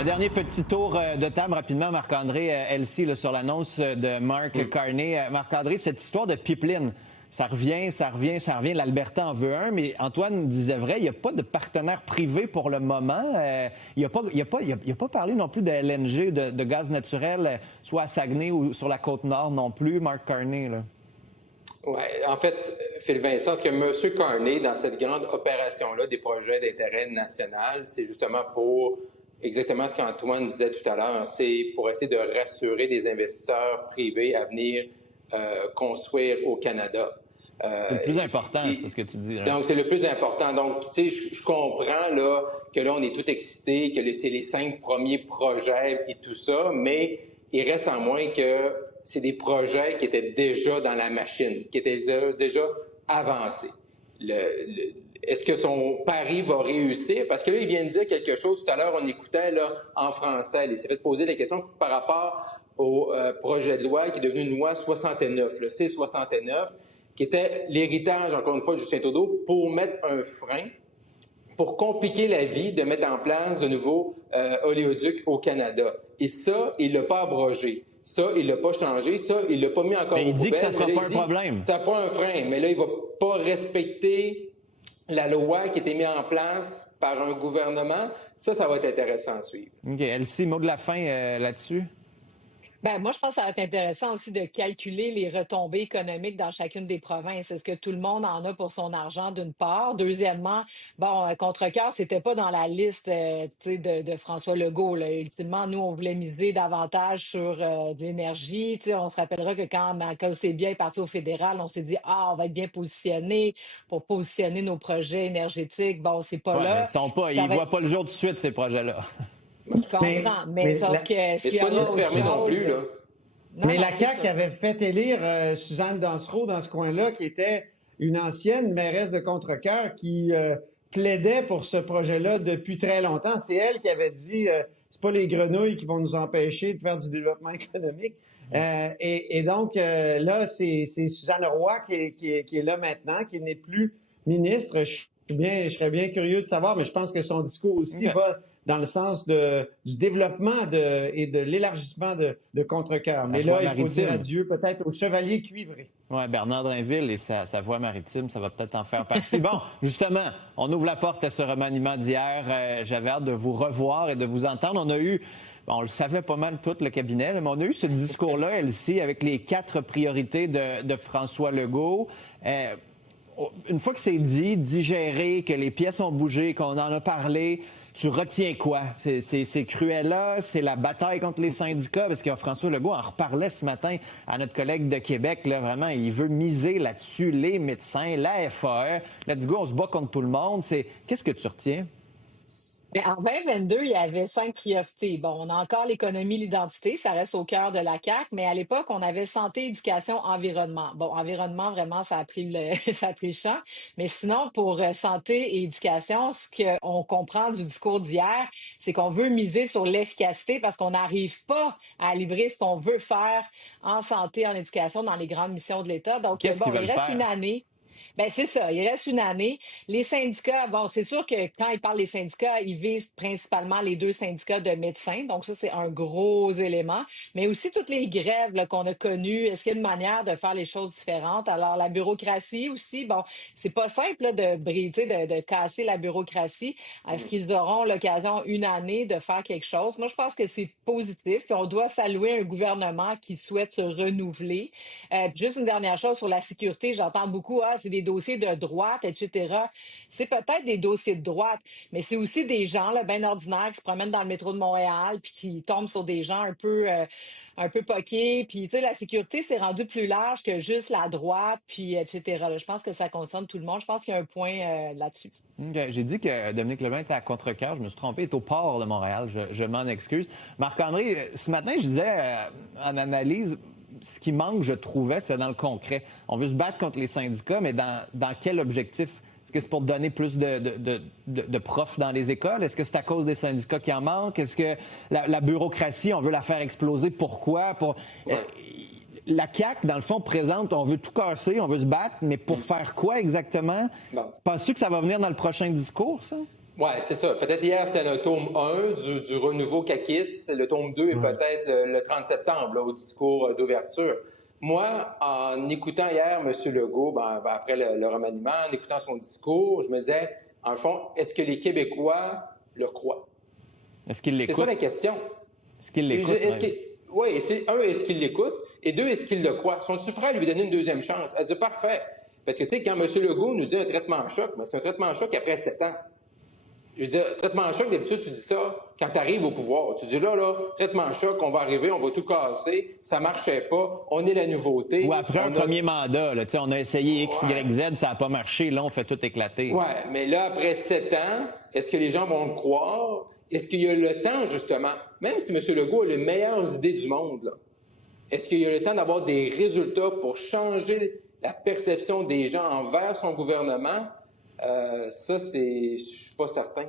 Un dernier petit tour de table rapidement, Marc-André Elsie, là, sur l'annonce de Mark Carney. Marc-André, cette histoire de pipeline, ça revient. L'Alberta en veut un, mais Antoine disait vrai, il n'y a pas de partenaire privé pour le moment. Il n'a pas parlé non plus de LNG, de gaz naturel, soit à Saguenay ou sur la Côte-Nord non plus, Mark Carney, là. Oui, en fait, Phil Vincent, ce que M. Carney, dans cette grande opération-là des projets d'intérêt national, c'est justement pour exactement ce qu'Antoine disait tout à l'heure, c'est pour essayer de rassurer des investisseurs privés à venir construire au Canada. C'est le plus important, c'est ce que tu dis. Hein? Donc, c'est le plus important. Donc, tu sais, je comprends là que là, on est tout excités, que c'est les 5 premiers projets et tout ça, mais il reste en moins que c'est des projets qui étaient déjà dans la machine, qui étaient déjà avancés. Est-ce que son pari va réussir? Parce que là, il vient de dire quelque chose. Tout à l'heure, on écoutait là, en français. Il s'est fait poser la question par rapport au projet de loi qui est devenu une loi 69, le C-69, qui était l'héritage, encore une fois, de Justin Trudeau, pour mettre un frein, pour compliquer la vie de mettre en place de nouveaux oléoducs au Canada. Et ça, il l'a pas abrogé. Ça, il l'a pas changé. Ça, il l'a pas mis encore au il dit que ça sera pas un problème. Ça n'a pas un frein. Mais là, il va pas respecter la loi qui a été mise en place par un gouvernement. Ça va être intéressant à suivre. OK. Elsie, mot de la fin là-dessus? Ben, moi, je pense que ça va être intéressant aussi de calculer les retombées économiques dans chacune des provinces. Est-ce que tout le monde en a pour son argent, d'une part? Deuxièmement, bon, Contrecœur, c'était pas dans la liste de François Legault. Là. Ultimement, nous, on voulait miser davantage sur de l'énergie. T'sais, on se rappellera que quand c'est bien parti au fédéral, on s'est dit, on va être bien positionné pour positionner nos projets énergétiques. Bon, c'est pas là. Ils voient pas le jour tout de suite, ces projets-là. Je comprends, mais sauf que... C'est pas une fermée non plus, là. Mais la CAQ avait fait élire Suzanne Dansereau dans ce coin-là, qui était une ancienne mairesse de Contrecœur qui plaidait pour ce projet-là depuis très longtemps. C'est elle qui avait dit c'est pas les grenouilles qui vont nous empêcher de faire du développement économique. Et donc là, c'est Suzanne Roy qui est là maintenant, qui n'est plus ministre. Je serais bien curieux de savoir, mais je pense que son discours aussi va dans le sens du développement et de l'élargissement de Contrecœur. Mais là, il faut dire adieu peut-être au chevalier cuivré. Oui, Bernard Drinville et sa voix maritime, ça va peut-être en faire partie. Bon, justement, on ouvre la porte à ce remaniement d'hier. J'avais hâte de vous revoir et de vous entendre. On a eu, on le savait pas mal tout, le cabinet, mais on a eu ce discours-là, Elsie, avec les 4 priorités de François Legault. Une fois que c'est dit, digéré, que les pièces ont bougé, qu'on en a parlé, tu retiens quoi? C'est Cruella, c'est la bataille contre les syndicats, parce que François Legault en reparlait ce matin à notre collègue de Québec. Là, vraiment, il veut miser là-dessus, les médecins, la FAE. Let's go, on se bat contre tout le monde. Qu'est-ce que tu retiens? Bien, en 2022, il y avait 5 priorités. Bon, on a encore l'économie, l'identité, ça reste au cœur de la CAQ, mais à l'époque, on avait santé, éducation, environnement. Bon, environnement, vraiment, ça a pris le champ. Mais sinon, pour santé et éducation, ce qu'on comprend du discours d'hier, c'est qu'on veut miser sur l'efficacité parce qu'on n'arrive pas à livrer ce qu'on veut faire en santé, en éducation, dans les grandes missions de l'État. Donc, il reste une année. Ben c'est ça, il reste une année. Les syndicats, bon, c'est sûr que quand ils parlent des syndicats, ils visent principalement les 2 syndicats de médecins. Donc ça, c'est un gros élément. Mais aussi toutes les grèves là, qu'on a connues. Est-ce qu'il y a une manière de faire les choses différentes? Alors, la bureaucratie aussi, bon, c'est pas simple là, de casser la bureaucratie. Est-ce qu'ils auront l'occasion une année de faire quelque chose? Moi, je pense que c'est positif. Puis on doit saluer un gouvernement qui souhaite se renouveler. Juste une dernière chose sur la sécurité, j'entends beaucoup, c'est des dossiers de droite, etc. C'est peut-être des dossiers de droite, mais c'est aussi des gens là, bien ordinaires qui se promènent dans le métro de Montréal puis qui tombent sur des gens un peu poqués. Puis, tu sais, la sécurité, c'est rendu plus large que juste la droite, puis etc. Là, je pense que ça concerne tout le monde. Je pense qu'il y a un point là-dessus. Okay. J'ai dit que Dominique Leblanc était à Contrecœur. Je me suis trompé. Il est au port de Montréal. Je m'en excuse. Marc-André, ce matin, je disais en analyse, ce qui manque, je trouvais, c'est dans le concret. On veut se battre contre les syndicats, mais dans quel objectif? Est-ce que c'est pour donner plus de profs dans les écoles? Est-ce que c'est à cause des syndicats qui en manquent? Est-ce que la bureaucratie, on veut la faire exploser? Pourquoi? La CAQ, dans le fond, présente, on veut tout casser, on veut se battre, mais pour faire quoi exactement? Penses-tu que ça va venir dans le prochain discours, ça? Oui, c'est ça. Peut-être hier, c'est le tome 1 du renouveau caquiste. Le tome 2 est peut-être le 30 septembre, là, au discours d'ouverture. Moi, en écoutant hier M. Legault, après le remaniement, en écoutant son discours, je me disais, en fond, est-ce que les Québécois le croient? Est-ce qu'ils l'écoutent? C'est ça la question. Est-ce qu'ils l'écoutent? Oui, est-ce qu'ils l'écoutent? Et deux, est-ce qu'ils le croient? Sont-ils prêts à lui donner une deuxième chance? Elle dit, parfait. Parce que, tu sais, quand M. Legault nous dit un traitement choc, c'est un traitement choc après 7 ans. Je veux dire, traitement choc, d'habitude, tu dis ça quand tu arrives au pouvoir. Tu dis là, traitement choc, on va arriver, on va tout casser, ça marchait pas, on est la nouveauté. Ou après un premier mandat, là, on a essayé X, Y, Z, ça n'a pas marché, là, on fait tout éclater. Oui, mais là, après 7 ans, est-ce que les gens vont le croire? Est-ce qu'il y a le temps, justement, même si M. Legault a les meilleures idées du monde, là, est-ce qu'il y a le temps d'avoir des résultats pour changer la perception des gens envers son gouvernement? Ça, je suis pas certain.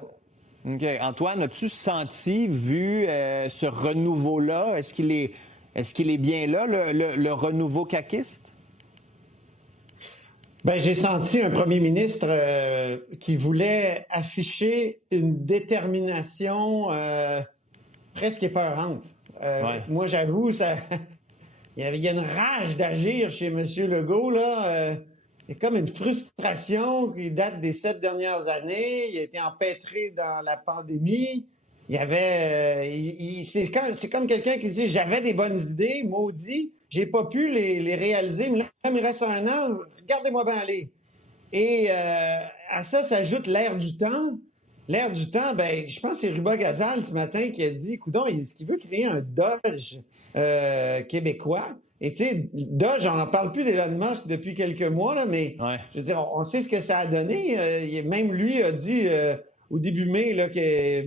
OK. Antoine, as-tu senti, vu ce renouveau-là, est-ce qu'il est bien là, le renouveau caquiste? Ben, j'ai senti un premier ministre qui voulait afficher une détermination presque épeurante. Moi, j'avoue, il y a une rage d'agir chez M. Legault, là. Il y a comme une frustration qui date des 7 dernières années. Il a été empêtré dans la pandémie. Il y avait... c'est comme quelqu'un qui dit « J'avais des bonnes idées, maudit, j'ai pas pu les réaliser, mais là, il me reste 1 an, regardez-moi bien aller. » Et à ça s'ajoute l'air du temps. L'air du temps, ben, je pense que c'est Ruba Gazal ce matin qui a dit « Coudon, est-ce qu'il veut créer un Dodge québécois? » Et tu sais, Dodge, on n'en parle plus d'Elon Musk depuis quelques mois, là, mais je veux dire, on sait ce que ça a donné. Même lui a dit au début mai là, que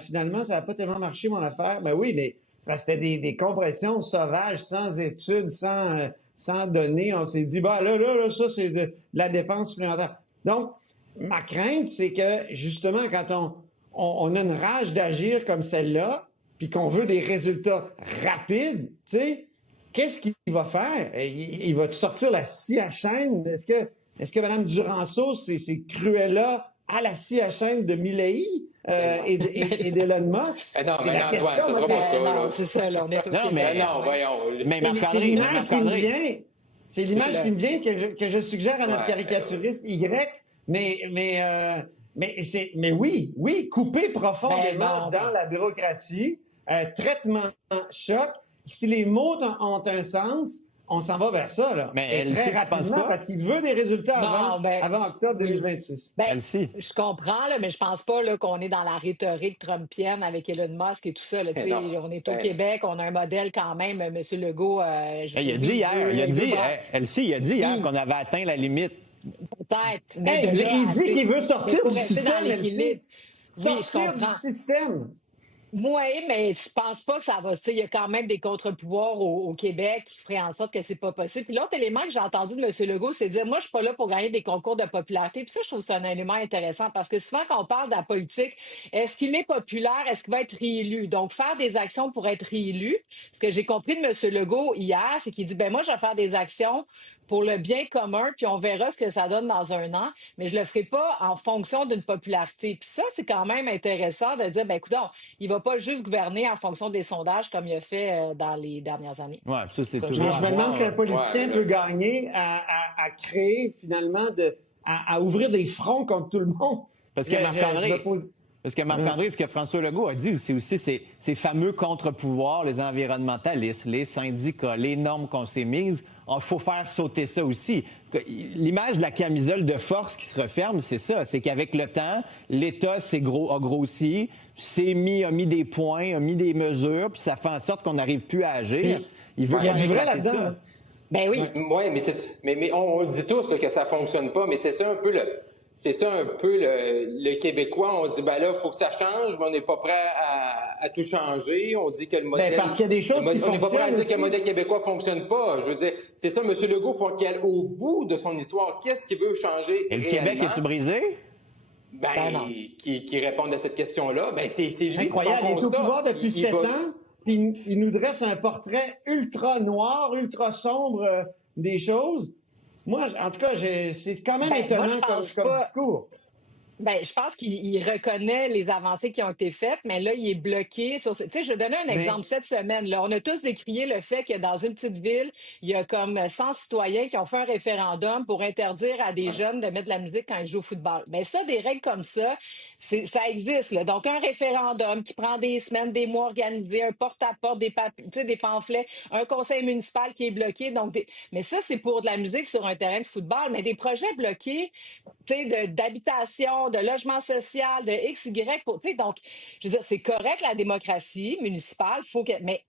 finalement, ça n'a pas tellement marché, mon affaire. Ben oui, mais c'était des compressions sauvages, sans études, sans données. On s'est dit, là, ça, c'est de la dépense supplémentaire. Donc, ma crainte, c'est que, justement, quand on a une rage d'agir comme celle-là, puis qu'on veut des résultats rapides, tu sais, qu'est-ce qu'il va faire? Il va sortir la scie à chaîne? Est-ce que Mme Duranceau, c'est Cruella à la scie à chaîne de Milley et d'Elon Musk? Non, mais non, Antoine, ça sera pas ça. Non, c'est ça, là, on est Non, mais non, voyons. Mais c'est l'image qui me vient. C'est l'image qui me vient que je suggère à notre caricaturiste Y. Mais oui, couper profondément dans la bureaucratie, traitement choc. Si les mots ont un sens, on s'en va vers ça, là. Mais très rapidement, parce qu'il veut des résultats avant octobre 2026. Je comprends, là, mais je pense pas là, qu'on est dans la rhétorique trumpienne avec Elon Musk et tout ça. Là, on est au Québec, on a un modèle quand même, M. Legault. Il a dit hier qu'on avait atteint la limite. Peut-être. Il dit qu'il veut sortir du système. Sortir du système. Oui, mais je pense pas que ça va. Il y a quand même des contre-pouvoirs au Québec qui feraient en sorte que c'est pas possible. Puis l'autre élément que j'ai entendu de M. Legault, c'est dire, moi, je suis pas là pour gagner des concours de popularité. Puis ça, je trouve que c'est un élément intéressant parce que souvent, quand on parle de la politique, est-ce qu'il est populaire? Est-ce qu'il va être réélu? Donc, faire des actions pour être réélu. Ce que j'ai compris de M. Legault hier, c'est qu'il dit, moi, je vais faire des actions pour le bien commun, puis on verra ce que ça donne dans 1 an, mais je le ferai pas en fonction d'une popularité. Puis ça, c'est quand même intéressant de dire, écoute, il va pas juste gouverner en fonction des sondages comme il a fait dans les dernières années. Ouais, ça, c'est toujours... Je me demande ce qu'un politicien peut gagner à créer, finalement, à ouvrir des fronts contre tout le monde. Parce que Marc-André, ce que François Legault a dit, c'est aussi ces fameux contre-pouvoirs, les environnementalistes, les syndicats, les normes qu'on s'est mises. Il faut faire sauter ça aussi. L'image de la camisole de force qui se referme, c'est ça. C'est qu'avec le temps, l'État a grossi, a mis des points, a mis des mesures, puis ça fait en sorte qu'on n'arpeu plus à agir. Il y a du vrai là-dedans. Ça. Ben oui. Oui, mais on le dit tous là, que ça fonctionne pas, mais c'est ça un peu le Québécois. On dit, là, il faut que ça change, mais on n'est pas prêt à tout changer. On dit que le modèle... parce qu'il y a des choses qui fonctionnent. On n'est pas prêt à dire que le modèle québécois ne fonctionne pas. Je veux dire, c'est ça, M. Legault, il faut qu'il aille au bout de son histoire. Qu'est-ce qu'il veut changer Et le réellement? Québec, est-tu brisé? Qui répondent à cette question-là, c'est lui incroyable. Il est au pouvoir depuis 7 ans, puis il nous dresse un portrait ultra noir, ultra sombre des choses. Moi, en tout cas, c'est quand même étonnant comme discours. Ben, je pense qu'il reconnaît les avancées qui ont été faites, mais là, il est bloqué sur... Tu sais, je vais donner un exemple. Cette semaine, là, on a tous décrié le fait que dans une petite ville, il y a comme 100 citoyens qui ont fait un référendum pour interdire à des jeunes de mettre de la musique quand ils jouent au football. Ben ça, des règles comme ça, ça existe, là. Donc, un référendum qui prend des semaines, des mois organisé, un porte-à-porte, des pamphlets, un conseil municipal qui est bloqué. Donc, mais ça, c'est pour de la musique sur un terrain de football. Mais des projets bloqués, d'habitation, de logement social, de X, Y. Donc, je veux dire, c'est correct la démocratie municipale, faut que, mais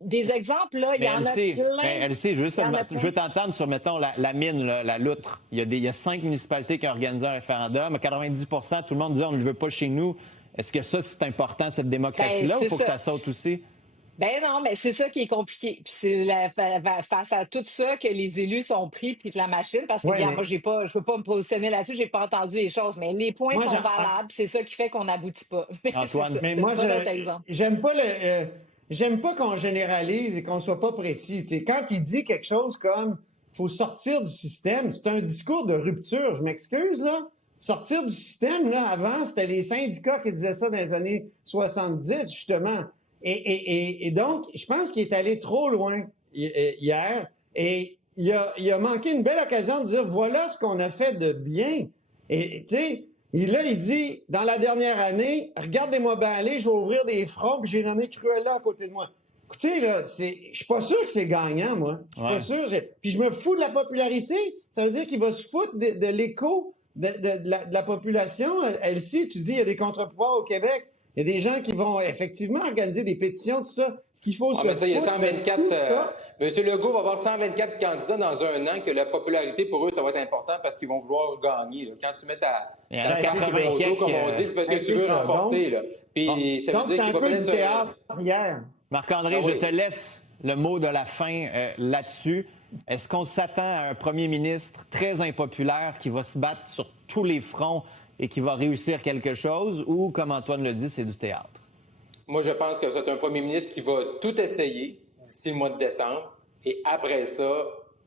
des exemples, là, il y en a plein. Mais Elsie, je veux t'entendre sur, mettons, la mine, la loutre. Il y a 5 municipalités qui ont organisé un référendum. 90 tout le monde dit on ne le veut pas chez nous. Est-ce que ça, c'est important, cette démocratie-là, ou il faut que ça saute aussi? Ben non, mais c'est ça qui est compliqué. Puis c'est face à tout ça que les élus sont pris puis la machine, parce que regarde, moi, je veux pas me positionner là-dessus, j'ai pas entendu les choses, mais les points sont valables, c'est ça qui fait qu'on n'aboutit pas. Antoine, mais moi, j'aime pas qu'on généralise et qu'on soit pas précis. T'sais, quand il dit quelque chose comme faut sortir du système, c'est un discours de rupture. Je m'excuse, là. Sortir du système, là, avant, c'était les syndicats qui disaient ça dans les années 70, justement. Et donc, je pense qu'il est allé trop loin hier et il a manqué une belle occasion de dire voilà ce qu'on a fait de bien. Et tu sais, là, il dit dans la dernière année, regardez-moi bien aller, je vais ouvrir des fronts, puis j'ai nommé Cruella à côté de moi. Écoutez, là, je suis pas sûr que c'est gagnant, moi. Je suis pas sûr. Puis je me fous de la popularité. Ça veut dire qu'il va se foutre de l'écho de la population. Elsie, tu dis il y a des contre-pouvoirs au Québec. Il y a des gens qui vont effectivement organiser des pétitions, tout ça. Ce qu'il faut mais ça, il y a 124. M. Legault va avoir 124 candidats dans un an, que la popularité pour eux, ça va être important parce qu'ils vont vouloir gagner. Là. Quand tu mets ta carte photo, comme on dit, c'est parce que tu veux remporter. Là. Puis ça veut dire qu'il va peut-être du théâtre hier. Marc-André, je te laisse le mot de la fin là-dessus. Est-ce qu'on s'attend à un premier ministre très impopulaire qui va se battre sur tous les fronts et qui va réussir quelque chose, ou, comme Antoine le dit, c'est du théâtre? Moi, je pense que c'est un premier ministre qui va tout essayer d'ici le mois de décembre. Et après ça,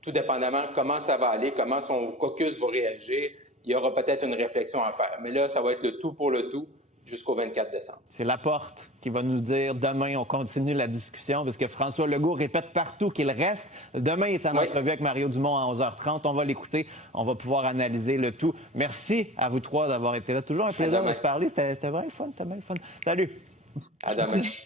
tout dépendamment comment ça va aller, comment son caucus va réagir, il y aura peut-être une réflexion à faire. Mais là, ça va être le tout pour le tout jusqu'au 24 décembre. C'est Laporte qui va nous dire demain, on continue la discussion, parce que François Legault répète partout qu'il reste. Demain, il est en entrevue avec Mario Dumont à 11h30. On va l'écouter. On va pouvoir analyser le tout. Merci à vous trois d'avoir été là. Toujours un plaisir de se parler. C'était vraiment fun. Salut. À demain.